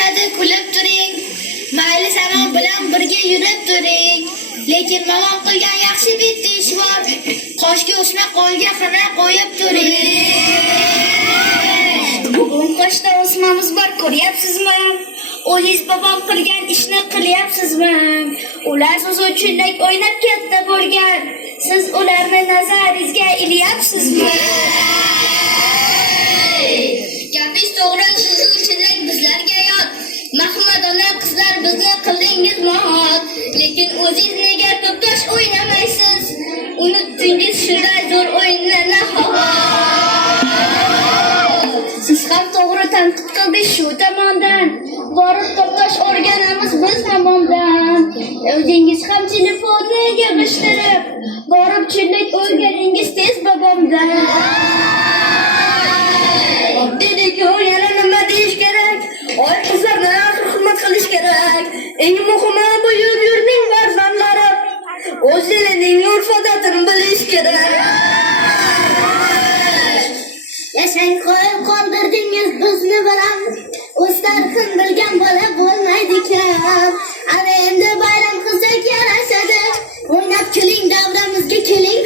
yarashadi, kulib turing. Mayli zamon bilan birga yurib turing. Lekin mamon qilgan yaxshi bitta ish bor. Qoshga o'sma qo'lga xina qo'yib turing. Bugun qoshda o'smamiz bor, ko'ryapsizmi? O'zingiz bobom qilgan ishni qilyapsizmi? Ular siz uchun o'ynab katta bo'lgan. Siz ularni nazaringizga ilyapsizmi? Gapingiz to'g'ri, siz uchun bizlarga yot. Mahmadona qizlar bizni qildingiz mot. Lekin o'zingiz nega to'ptosh o'ynamaysiz? Unutdingiz shunday zo'r o'yinni nahot. Siz ham to'g'ri tanqid qildingiz shu tomondan. Borib to'ptosh o'rganamiz biz tomondan. O'zingiz ham telefonni yig'ishtirib, borib chinlik o'rganingiz tez bobomdan. Dedik-ku, yana nima deyish kerak? Oy qizlarni hurmat qilish kerak. Eng muhimi buyuk yurtning farzandlari o'z elining urf-odatini bilish kerak. Yashang qoldirdingiz bizni bilan. O'z tarixini bilgan bola bo'lmaydi ekan. Ana endi bayram qilsak yarashadi. O'ynab kuling, davramizga keling